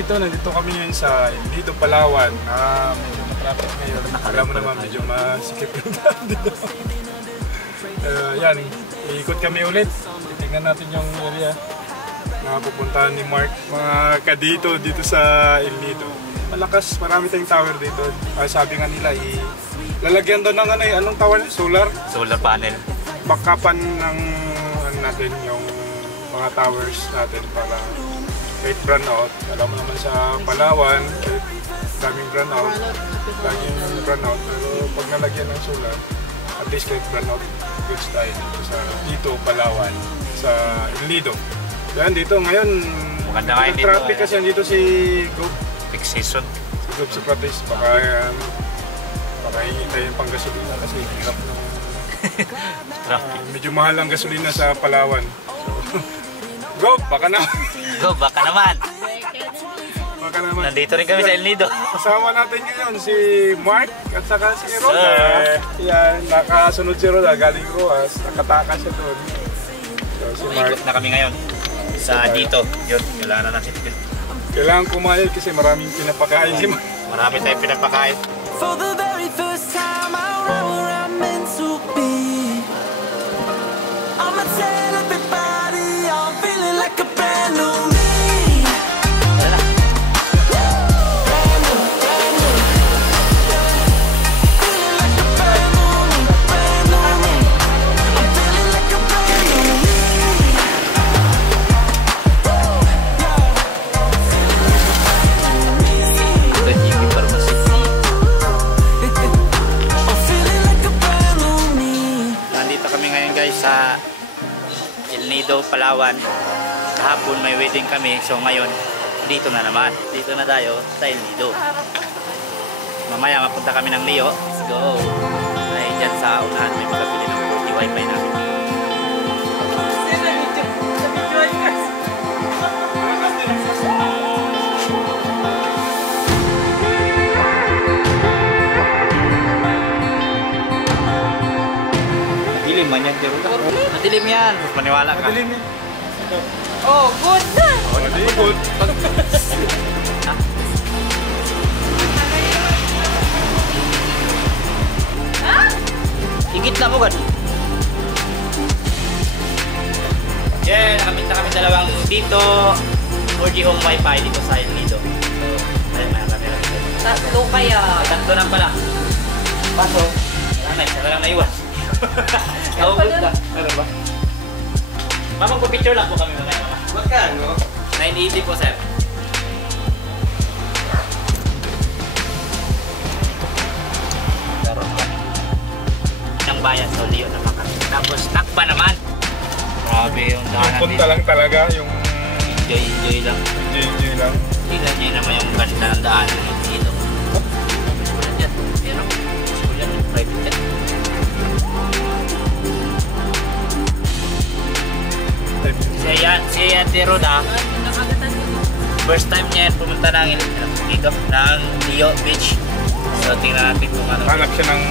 nandito kami ngayon sa dito Palawan. Medyo matraffic ngayon. Alam mo naman, medyo masikip yung daan dito. Yan, iikot kami ulit. Titignan natin yung area na pupuntahan ni Mark. Mga kadito dito sa El Nido. Malakas, marami tayong tower dito. Sabi nga nila, lalagyan doon ng anong tower? Solar panel. Backupan ng natin yung mga towers natin para kahit brownout. Alam mo naman sa Palawan, kahit daming brownout, laging brownout. Pero pag nalagyan ng solar, at least kahit brownout, goods tayo dito Palawan, sa El Nido. Yan dito ngayon, traffic kasi dito si Gob. Peak season. Si Gob Socrates, baka hihintay yung pang-gasolina kasi hirap ng medyo mahal ang gasolina sa Palawan. Go, baka na. Go, baka naman. Baka naman. Nandito rin kami sa El Nido. Kasama natin ngayon si Mark at saka si Roda. Yan, nakasunod si Roda galing Roas. Nakatakas siya doon. So, si Mark. Ikot na kami ngayon sa dito. Yun, kailangan na natin. Kailangan kumain kasi maraming pinapakain si Mark. Marami tayong pinapakain. For the very first time I know where I'm meant to be. I'ma tell everybody I'm feeling like a brand new me. Brand new, brand new. Feeling like a brand new me, brand new me. I'm feeling like a brand new me. Nandito kami ngayon guys sa El Nido, Palawan. Kahapon may wedding kami, so ngayon dito na naman. Dito na tayo sa El Nido. Mamaya mapunta kami ng Leo. Let's go. Ay, dyan sa unahan may makabili ng 40 wifi namin. Madilim man yan, pero madilim yan. Maniwala ka. Madilim yan. Oh, good na! Oh, hindi good. Higit na mo gan. Yeah, nakamit na kami dalawang dito. 4G home wifi dito sa El Nido. So, ayun na kami. Tatlo kaya. Tatlo na pala. Paso, wala na, isa na lang naiwan. Naubos na. Ano ba? Mama, picture lang po kami mamaya. Magkano? 980 po, sir. Ng bayan, so Leo naman kami. Tapos, nakba naman. Grabe yung daanan din. Punta lang talaga yung Enjoy lang. enjoy lang. Tingnan nyo naman yung ganda ng daanan dito. Sulat yan. Pero, sulat yung private yan. Si Auntie Roda, first time niya yan pumunta dito ng Leo Beach. So tingnan natin kung ano. Hanap siya ng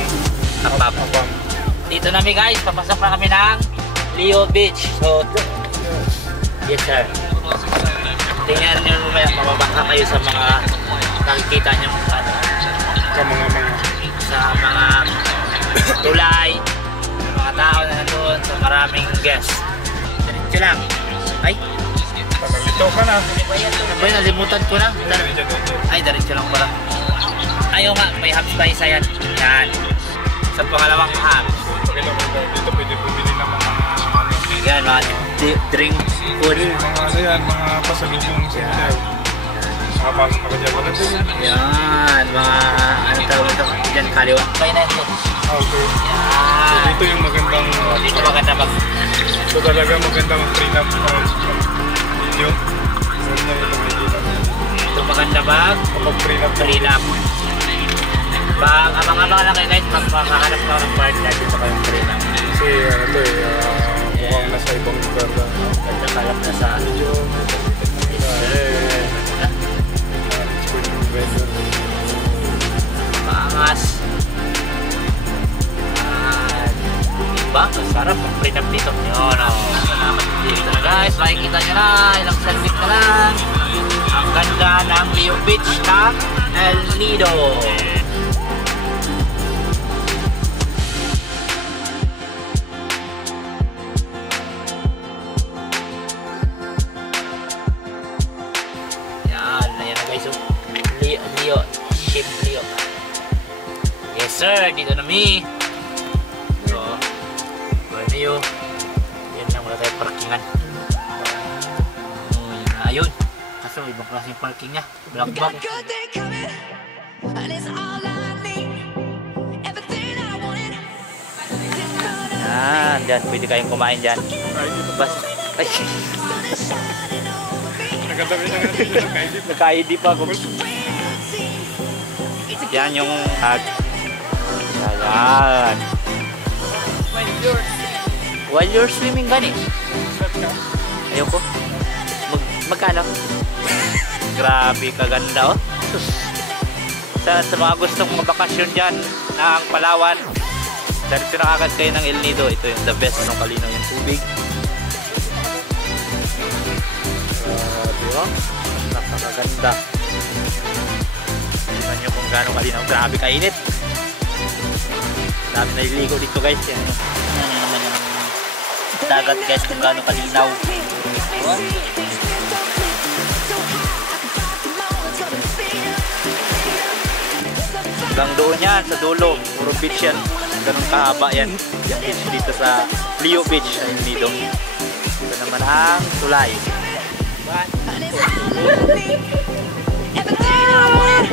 Apap. Dito namin guys, papasok na kami ng Leo Beach. So, yes sir. Tingnan nyo mamaya, mababaka kayo sa mga nakikita nyo sa mga tulay, mga tao na nandun, sa maraming guests. Diretso lang. Ay, Dito ka na. sabay nalimutan ko na. Ay, diretso lang pala. Ayaw nga, may hubs tayo sa yan. Yan. Sa pangalawang hubs. Dito pwede bumili ng mga Yan, mga drink food. mga yan, mga pasalubong sa hotel. Makapasok ka dyan. Maganda yan. Yan, mga ano tawag ito? Diyan, kaliwa. Kaya na ito. Okay. So, Yan. dito yung magandang Dito maganda mag so talaga magandang prenup video. So niya ito may dito. Ito maganda mag Kapag prenup prenup. Pag abang-abang lang kayo guys, pag makahanap ka ng partner, dito kayong prenup. kasi ano mukhang nasa ibang lugar na. Nagkakalap na sa Medyo expert yung vendor. paangas. Diba? Masarap ang prenup dito. Yun, salamat dito na guys. Makikita nyo na, ilang service na lang. Ang ganda ng Leo Beach ng El Nido. Ayan na guys. Leo, Ship Leo. Yes sir, dito na mi. So, bueno yun. Yan lang wala tayo parkingan. Oh, yan na ayun. Kaso ibang klaseng parking niya. Black box. Yan, dyan. Pwede kayong kumain dyan. Bas. Ay. Nagkatabi na nga dito, nagka-ID. Naka-ID pa ako. Yan yung hag. Yan. While you're swimming gani. Ayoko. Magkano? Grabe kaganda oh. Sus. Sa mga gustong mabakasyon dyan ng Palawan, dahil pinakagad kayo ng El Nido, ito yung the best ng kalinaw yung tubig. Diba? Napakaganda. Tignan nyo kung gaano kalinaw. Grabe kainit. Dami na iligo dito guys. Yan naman yung dagat guys kung gaano kalinaw. Diba? Hanggang doon yan sa dulo. Puro beach yan. Ganun kahaba yan. Yung beach dito sa Leo Beach sa El Nido. Ito naman ang tulay. Everything I wanted,